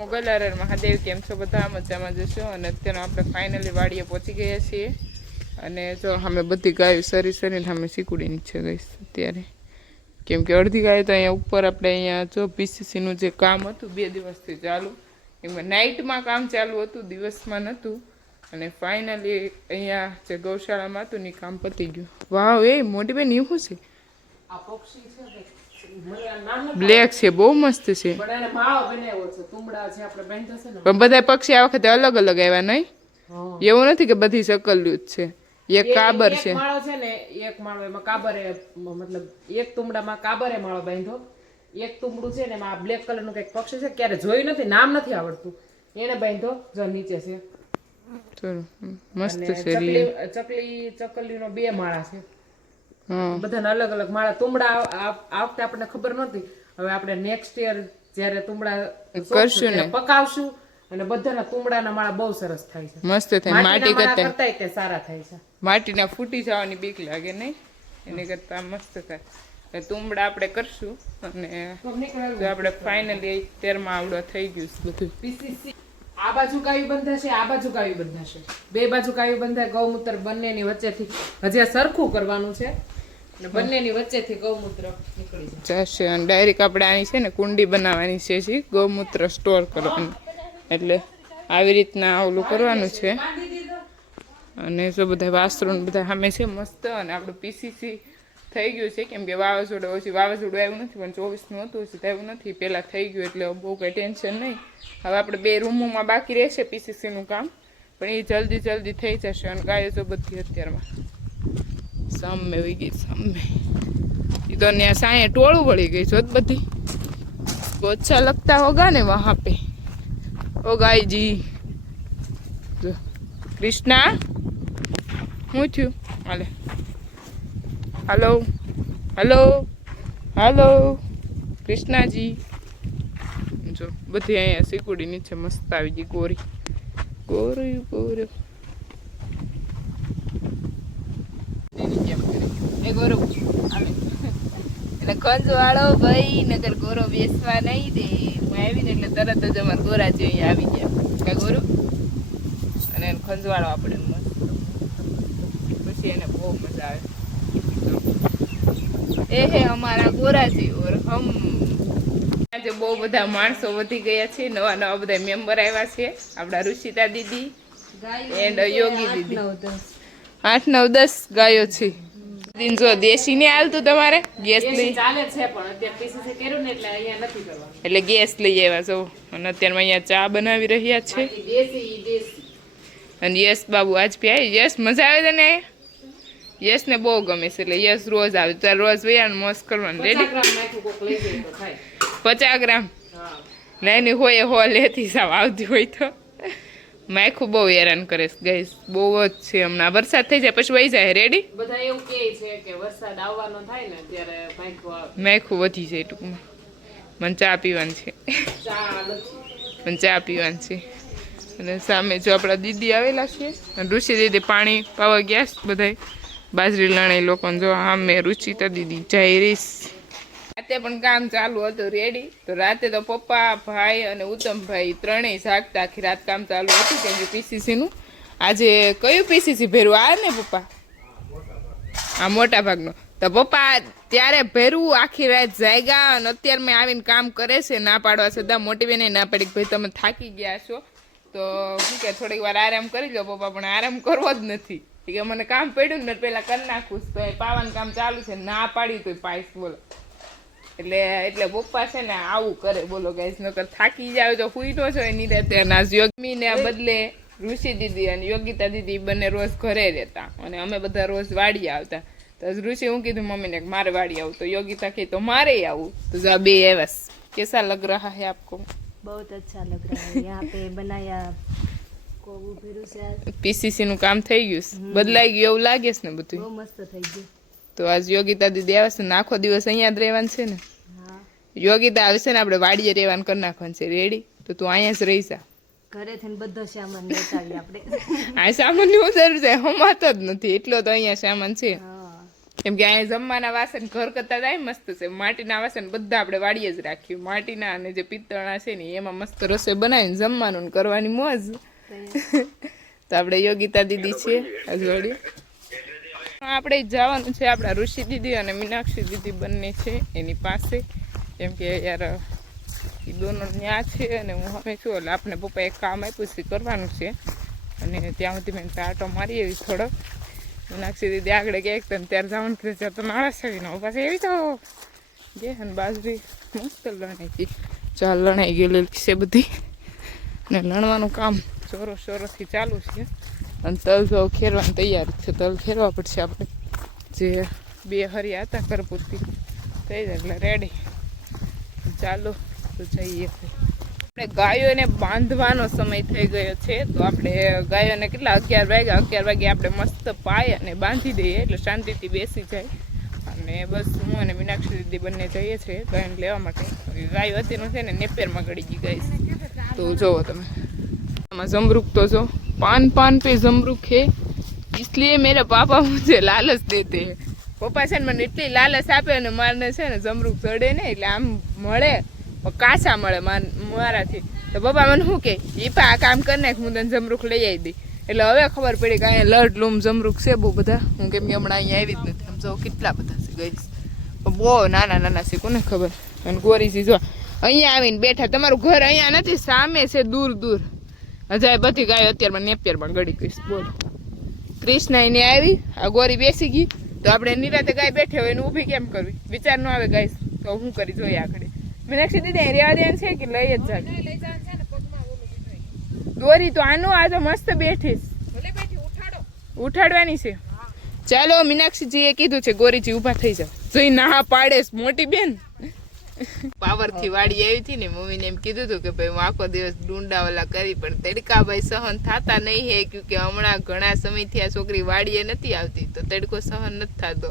મોગલારર મહાદેવ કેમ છો બધા મજામાં જશો અને અત્યારે આપણે ફાઇનલી વાડીએ પહોંચી ગયા છીએ અને જો અમે બધી ગાયો સરી સરીને અમે સીકુડી નીચે ગઈશ અત્યારે કેમ કે અડધી ગાય તો અહીંયા ઉપર આપણે અહીંયા જો પીસીસીનું જે કામ હતું 2 દિવસથી ચાલુ એમાં નાઇટમાં કામ ચાલુ હતું દિવસમાં નહોતું અને ફાઇનલી અહીંયા જે ગૌશાળામાં હતું ને કામ પતી ગયું વાવ એ મોટી બેન એવું છે આ પક્ષી છે બ્લેક છે બહુ મસ્ત છે પણ બધા પક્ષી આ વખતે અલગ અલગ આવ્યા નહીં એવું નથી કે બધી શકલ્યું જ છે એક કાબર છે માળો છે ને એક માળો એમાં કાબરે મતલબ એક તુંબડામાં કાબરે માળો બાંધ્યો એક તુંબડું છે ને એમાં બ્લેક કલરનું કંઈક પક્ષી છે ક્યારે જોયું નથી નામ નથી આવડતું એને બાંધ્યો જો નીચે છે મસ્ત છે ચકલીનો 2 માળા છે બધાના અલગ અલગ માળા તુંબડા આ વખતે આપણને ખબર નહોતી હવે આપણે નેક્સ્ટ યર જ્યારે તુંબડા કરશું ને પકાવશું અને બધાના તુંબડાના માળા બહુ સરસ થાય છે મસ્ત થાય માટી કરતા તે સારા થાય છે માટીના ફૂટી જવાની બીક લાગે નહીં એની કરતા મસ્ત થાય તુંબડા આપણે કરશું અને આપણે ફાઇનલી 13માં આવડો થઈ ગયું બધું પીસીસી આ બાજુ ગાયું બંધાશે આ બાજુ ગાયું બંધાશે 2 બાજુ ગાયું બંધાય ગૌમૂત્ર બંનેની વચ્ચેથી હજી સરખું કરવાનું છે અને બંનેની વચ્ચેથી ગૌમૂત્ર નીકળી જશે અને ડાયરેક્ટ આપણે આની છે ને કુંડી બનાવવાની છે જી ગૌમૂત્ર સ્ટોર કરવાની એટલે આવી રીતના ઓલું કરવાનું છે અને જો બધા વાસણ બધા સામે છે મસ્ત અને આપણું પીસીસી થઈ ગયું છે કેમ કે વાવાઝોડું આવ્યું નથી પણ 24નું હતું ઓછી થયું નથી પહેલાં થઈ ગયું એટલે બહુ કંઈ ટેન્શન નહીં હવે આપણે 2 રૂમોમાં બાકી રહેશે પીસીસીનું કામ પણ એ જલ્દી થઈ જશે અને ગાયો જો બધી અત્યારમાં સામે વહી ગઈ સામે એ તો ત્યાં સાંયે ટોળું વળી ગઈ જોત બધી ઓછા લગતા હોગા ને વહાં પે ઓ ગાયજી કૃષ્ણા શું થયું હાલે હલો હલો હલો કૃષ્ણાજી જો બધી અહીંયા સીકુડી નીચે મસ્ત આવી ગઈ ગોરી એ ગોરો એટલે કંજવાળો ભાઈ નગર ગોરો બેસવા નહીં દે હું આવીને એટલે તરત જ અમારા ગોરાજી અહીંયા આવી ગયા કે ગોરો અને એને ખંજવાળો આપણે મસ્ત પછી એને બહુ મજા આવે એ હે અમારા ગોરાજી ઓર હમ આજે બહુ બધા માણસો વધી ગયા છે નવા બધા મેમ્બર આવ્યા છે આપણા ઋષિતા દીદી એન્ડ યોગી દીદી 8 9 10 ગાયો છે જો દેશી ને હાલતું તમારે ગેસ લઈ ચાલે છે પણ અત્યારે પીસીસી કર્યું ને એટલે અહીંયા નથી કરવાનું એટલે ગેસ લઈ આવ્યા છો અને અત્યારમાં અહીંયા ચા બનાવી રહ્યા છે દેશી અને યસ બાબુ આજ પી યસ મજા આવે છે ને યસ ને બહુ ગમે છે એટલે યસ રોજ આવે ચાલ રોજ વૈયા મોસ કરવાનું રેડી 50 ગ્રામ નાની હોય હો લેતી સાવ આવતી હોય તો માયખું બહુ હેરાન કરે છે ગાઈસ બહુ જ છે હમણાં વરસાદ થઈ જાય પછી વહી જાય રેડી બધા એવું કહે છે કે વરસાદ આવવાનો થાય ને ત્યારે માયખું વધી જાય ટૂંકમાં મને ચા પીવાની છે મને ચા પીવાની છે અને સામે જો આપણા દીદી આવેલા છે અને ઋષિ દીદી પાણી પાવા ગયા બધા બાજરી લણાઈ લોકોને જો આમે રુચિતા દીદી જયરીશ રાતે પણ કામ ચાલુ હતું રેડી તો રાતે તો પપ્પા ભાઈ અને ઉત્તમભાઈ ત્રણેય જાગતા આખી રાત કામ ચાલુ હતું કેમ કે પીસીસીનું આજે કયું પીસીસી ભેરવું આ ને પપ્પા આ મોટા ભાગનો તો પપ્પા ત્યારે ભેરવું આખી રાત જાગ્યા અને અત્યારે મેં આવીને કામ કરે છે ના પાડવા છતાં મોટી બેને ના પાડી કે ભાઈ તમે થાકી ગયા છો તો શું કે થોડીક વાર આરામ કરી લો પપ્પા પણ આરામ કરવો જ નથી કે મને કામ પડ્યું ને પહેલાં કરી નાખું તો એ પાવાનું કામ ચાલુ છે ના પાડી તો પાઈશ બોલો એટલે પપ્પા છે ને આવું કરે બોલો ગાઈસ નકર થાકી જાવ તો હુઈ નો છો એની રાતે યોગમીને બદલે ઋષિ દીદી અને યોગિતા દીદી બંને રોજ ઘરે રહેતા અને અમે બધા રોજ વાડી આવતા તો ઋષિ હું કીધું મમ્મીને કે મારે વાડી આવું તો યોગિતા કહી તો મારે આવું તો જા બે એવસ कैसा लग रहा है आपको बहुत अच्छा लग रहा है यहाँ पे बनाया પીસીસી નું કામ થઈ ગયું બદલાઈ ગયું એવું લાગે છે ને બધું બહુ મસ્ત થઈ ગયું તો આજ યોગિતા દીદી આવે છે ને આખો દિવસ અહીંયા જ રહેવાનું છે ને યોગિતા આવે છે ને આપણે વાડીએ રહેવાનું કરી નાખવાનું છે રેડી તો તું અહીંયા જ રહી જા ઘરે થઈને બધો સામાન લેતાવી આપણે આ સામાન ની જરૂર છે હમાતો જ નથી એટલો તો અહીંયા સામાન છે કેમ કે અહીંયા જમવાના વાસણ ઘર કરતા જાય મસ્ત છે. માટીના વાસણ બધા આપણે વાડીએ જ રાખ્યું. માટીના અને જે પિત્તળના છે ને એમાં મસ્ત રસોઈ બનાવીને જમવાનું ને કરવાની મોજ. તો આપણે યોગિતા દીદી છે અજવાડી. આપણે જવાનું છે આપણા ઋષિ દીદી અને મીનાક્ષી દીદી બંને છે એની પાસે. કેમ કે યાર એ દોનો ન્યા છે અને હું હવે છું એટલે આપણે પપ્પા એક કામ આપ્યું છે કરવાનું છે. અને ત્યાં સુધી મેં આટો મારી એવી થોડોક. મીનાક્ષી દીદી આગળ ક્યાંક તમે ત્યારે જવાનું કે તો મારા છે ને પાસે એવી તો જે અને બાજરી મસ્ત લણાઈ ગઈ. ચાલ લણાઈ ગયેલી છે બધી અને લણવાનું કામ ચોરોથી ચાલુ છે. અને તલ જો ખેરવાની તૈયારી છે. તલ ખેરવા પડશે આપણે. જે 2 હરિયા હતા ઘર પૂરતી થઈ જાય એટલે રેડી. ચાલો તો જઈએ. આપણે ગાયોને બાંધવાનો સમય થઈ ગયો છે. તો આપણે ગાયોને કેટલા 11 વાગે આપણે મસ્ત પાય અને બાંધી દઈએ એટલે શાંતિથી બેસી જાય. અને બસ હું અને મીનાક્ષી દીદી બંને જઈએ છીએ ગાયોને લેવા માટે. ગાયો અત્યારનું છે ને નેપેરમાં ગળી ગઈ ગાય. તો જુઓ તમે આમાં જમરૂક તો જો पान पे जमरुख है इसलिए मेरे पापा मुझे लालच देते हैं. પપ્પા છે ને મને એટલી લાલચ આપે અને મારને છે ને જમરૂખ ચડે ને એટલે આમ મળે કાચા મળે મારાથી. તો પપ્પા મને શું કે ઈપા આ કામ કરી નાખ હું તને જમરૂખ લઈ આવી દઈ. એટલે હવે ખબર પડી કે અહીંયા લડ લૂમ જમરૂખ છે બહુ બધા. હું કેમ કે હમણાં અહીંયા આવી જ નથી. આમ જો કેટલા બધા છે ગઈ બહુ નાના છે કોને ખબર. અને ગોરીસી જો અહીંયા આવીને બેઠા. તમારું ઘર અહીંયા નથી સામે છે દૂર હજાય બધી ગાયો અત્યારમાં નેપિયરમાં ગળી ગઈશ. બોલો કૃષ્ણ એને આવી આ ગોરી બેસી ગઈ તો આપણે નિરાતે ગાય બેઠે હોય એને ઊભી કેમ કરવી વિચાર ન આવે ગાય તો હું કરી જોઈએ આગળ. મીનાક્ષી દીદી રેવા દે છે કે લઈ જ જાય દોરી તો આનો આ તો મસ્ત બેઠીશ ઉઠાડવાની છે. ચાલો મીનાક્ષીજીએ કીધું છે ગોરીજી ઊભા થઈ જાવ. જોઈ ના પાડે મોટી બેન પાવરથી વાડી આવી હતી ને મમ્મીને એમ કીધું હતું કે ભાઈ હું આખો દિવસ ડુંડાવાલા કરી પણ તડકા ભાઈ સહન થતા નહીં હે. કે હમણાં ઘણા સમયથી આ છોકરી વાડીએ નથી આવતી તો તડકો સહન નથી થતો.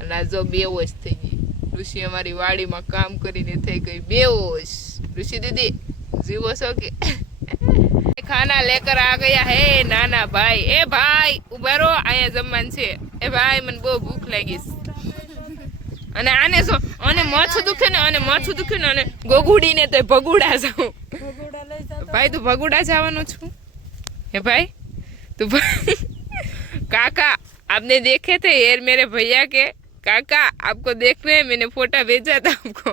અને આ જો બેહોશ થઈ ગઈ. ઋષિ અમારી વાડીમાં કામ કરીને થઈ ગઈ બેહોશ. ઋષિ દીદી જીવો છો કે ખાના લેકર આ ગયા હે નાના ભાઈ. એ ભાઈ ઉભા રહો અહીંયા જમવાનું છે. એ ભાઈ મને બહુ ભૂખ લાગી. અને આને શું અને માથું દુખે ને અને ગોગુડીને તો ભગુડા જાઉં. ભાઈ તું ભગુડા જવાનું છું હે ભાઈ તું काका आपने देखे थे यार मेरे भैया के काका आपको देख रहे हैं मैंने फोटा भेजा था आपको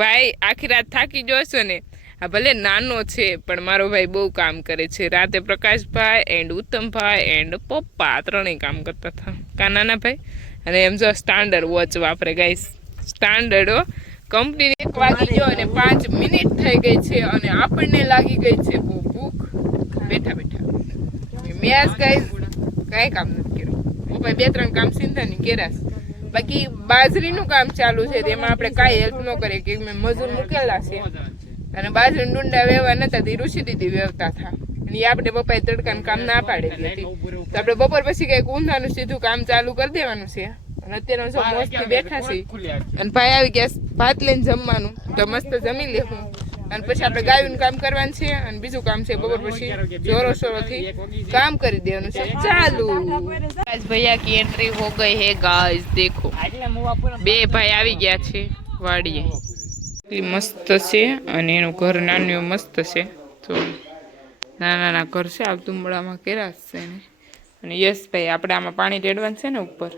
भाई आखिर रात થાકી જોશો ને આ ભલે નાનો છે પણ મારો ભાઈ બહુ કામ કરે છે રાતે પ્રકાશભાઈ એન્ડ ઉત્તમભાઈ એન્ડ પપ્પા ત્રણેય કામ કરતા હતા કા નાના ભાઈ અને એમ જો સ્ટાન્ડર્ડ વોચ વાપરે ગાઈસ સ્ટાન્ડર્ડ કંપનીની 1 વાગી ગયો અને 5 મિનિટ થઈ ગઈ છે અને આપણને લાગી ગઈ છે બહુ ભૂખ બેઠા મેસ ગાઈસ કઈ કામ નથી કર્યું હું ભાઈ 2-3 કામ સિંધાની કેરાસ બાકી બાજરીનું કામ ચાલુ છે તેમાં આપણે કાંઈ હેલ્પ ન કરીએ કે મેં મજૂર મૂકેલા છે અને બાજરી ડુંડા વેવા નતા તે ઋષિ દીદી વેવતા હતા અને એ આપણે પપ્પાએ તડકાનું કામ ના પાડેલી હતી તો આપણે બપોર પછી કંઈક ઊંધાનું સીધું કામ ચાલુ કરી દેવાનું છે અને અત્યારે જો મસ્ત બેઠા છે અને ભાઈ આવી ગયા ભાત લઈને જમવાનું તો મસ્ત જમી લેવું અને પછી આપણે ગાયનું કામ કરવાનું છે અને બીજું કામ છે બપોર પછી જોરો શોરોથી કામ કરી દેવાનું છે ચાલુ ગાઈસ ભૈયા की एंट्री हो गई है गाइस देखो બે ભાઈ આવી ગયા છે વાડીએ મસ્ત છે અને એનું ઘર નાનું મસ્ત છે તો નાના ઘર છે આ તુંબડામાં કેરાસ છે ને અને યસ ભાઈ આપણે આમાં પાણી રેડવાનું છે ને ઉપર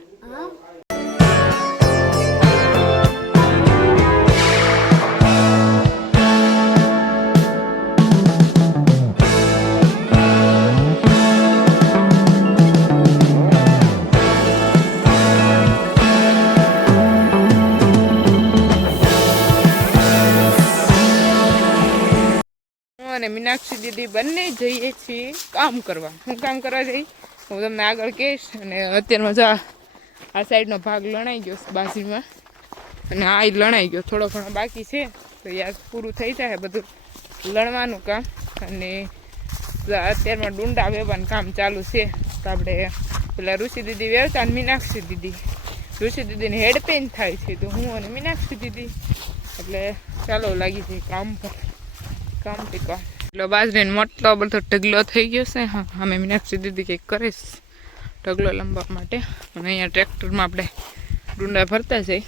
અને મીનાક્ષી દીદી બંને જઈએ છીએ કામ કરવા હું કામ કરવા જઈ હું તમને આગળ કહીશ અને અત્યારમાં જો આ સાઈડનો ભાગ લણાઈ ગયો બાજરીમાં અને આ લણાઈ ગયો થોડો ઘણો બાકી છે તો યાર પૂરું થઈ જાય બધું લણવાનું કામ અને અત્યારમાં ડુંડા વેવાનું કામ ચાલુ છે તો આપણે પેલા ઋષિ દીદી વેવતા અને મીનાક્ષી દીદી ઋષિ દીદીને હેડ પેઇન થાય છે તો હું અને મીનાક્ષી દીદી એટલે ચાલો લાગી જાય કામ પર કામ ટીકા એટલે બાજરીને મોટલો બધો ઢગલો થઈ ગયો છે હા અમે મીનાક્ષી દીદી કંઈક કરીશ ઢગલો લંબાવવા માટે. અને અહીંયા ટ્રેક્ટરમાં આપણે ડુંડા ભરતા જઈએ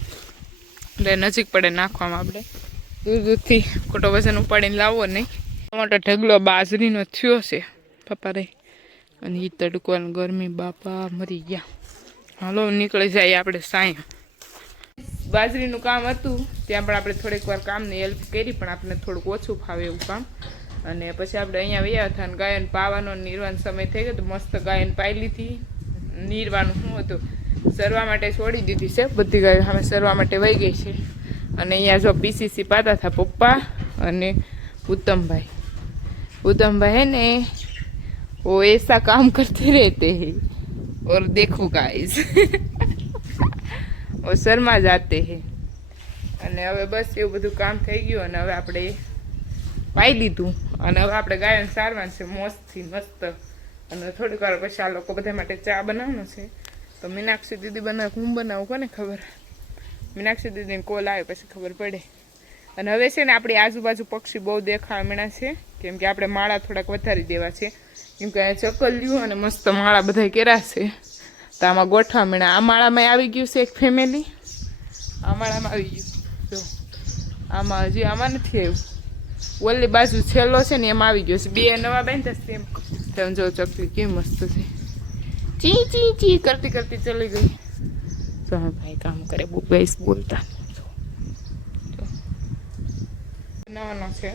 એટલે નજીક પડે નાખવામાં. આપણે દૂર દૂરથી ખોટો વજન ઉપાડીને લાવવો નહીં. મોટો ઢગલો બાજરીનો થયો છે પપ્પા રે. અને એ તડકો ગરમી બાપા મરી ગયા. હાલો નીકળી જાય આપણે સાંય. બાજરીનું કામ હતું ત્યાં પણ આપણે થોડીક વાર કામની હેલ્પ કરી, પણ આપણને થોડુંક ઓછું ફાવે એવું કામ. અને પછી આપણે અહીંયા વયા હતા અને ગાયોને પાવાનો નીરવાનો સમય થઈ ગયો તો મસ્ત ગાયોને પાઈ લીધી. નીરવાનું શું હતું, સરવા માટે છોડી દીધી છે બધી ગાયો. અમે સરવા માટે વહી ગઈ છે. અને અહીંયા જો પીસીસી પાતા હતા પપ્પા અને ઉત્તમભાઈ. ઉત્તમભાઈ है ने वो ऐसा काम करते रहते हैं और देखो गाइस वो શર્મા જાતે હે. અને હવે બસ એવું બધું કામ થઈ ગયું અને હવે આપણે પાઈ લીધું. અને હવે આપણે ગાયોને સારવાનું છે મસ્તથી મસ્ત. અને થોડીક વાર પછી આ લોકો બધા માટે ચા બનાવવાનો છે. તો મીનાક્ષી દીદી બનાવે, હું બનાવું કોને ખબર. મીનાક્ષી દીદીને કોલ આવે પછી ખબર પડે. અને હવે છે ને આપણી આજુબાજુ પક્ષી બહુ દેખાવા મળ્યા છે, કેમ કે આપણે માળા થોડાક વધારી દેવા છે. કેમ કે ચકલિયું અને મસ્ત માળા બધા કર્યા છે તો આમાં ગોઠવા મળ્યા. આ માળામાં આવી ગયું છે એક ફેમિલી. આ માળામાં આવી ગયું જો. આમાં હજી આમાં નથી આવ્યું. ઓલી બાજુ છેલ્લો છે ને એમાં આવી ગયો છે. બે નવા બાંધ્યા છે એમ. તમે જો ચકલી કેવી મસ્ત છે. ચી ચી ચી કરતી કરતી ચલી ગઈ. તો ભાઈ કામ કરે બહુ ગઈશ બોલતા. બનાવવાનો છે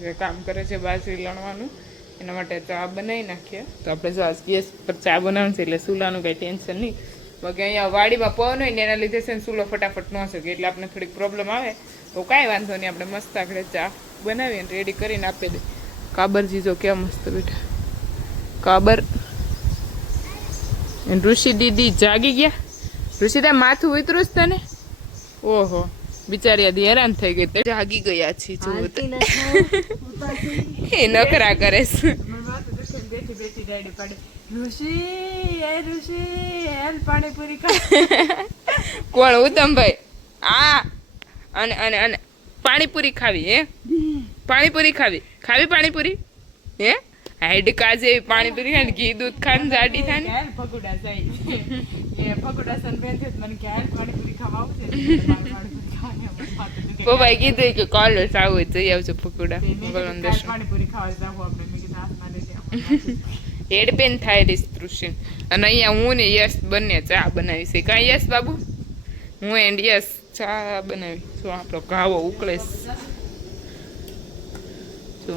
જે કામ કરે છે બાજરી લણવાનું, એના માટે ચા બનાવી નાખીએ. તો આપણે જો ગેસ પર ચા બનાવવાનું છે એટલે ચૂલાનું કંઈ ટેન્શન નહીં. બાકી અહીંયા વાડીમાં પવન હોય ને એના લીધે છે ને ચૂલો ફટાફટ ન શકે એટલે આપણે થોડીક પ્રોબ્લેમ આવે. તો કાંઈ વાંધો નહીં, આપણે મસ્ત આગળ ચા બનાવીએ રેડી કરીને આપી દે. કાબરજી જો કેવા મસ્ત બેઠા કાબર. ઋષિ દીદી જાગી ગયા. ઋષિદા માથું ઉતરું જ તને. ઓહો બિચારી આદી હેરાન થઈ ગઈ. જાગી ગયા છે જો એ નખરા કરે છે. કોણ ઉત્તમભાઈ? આ અને અને અને પાણીપુરી ખાવી હે? પાણીપુરી ખાવી ખાવી પાણીપુરી હે? હાઈડકા જેવી પાણીપુરી ખાય ને ઘી દૂધ ખાને જાડી થાય ને. ફગુડા જાય ફગુડા સન બેન છે મને ક્યારે પાણીપુરી ખાવા આવશે. પપ્પાએ કીધું કે કોલેજ આવું જઈ આવજો પકોડા પાણીપુરી ખાવા જાવ આપણે. મેં કીધું હાથમાં લઈ હેડ પેન થાય રિસ્ટ્રુશન. અને અહીંયા હું ને યશ બંને ચા બનાવી છે. કાંઈ યશ બાબુ? હું એન્ડ યશ ચા બનાવી. શું આપણો ઘાવો ઉકળે જો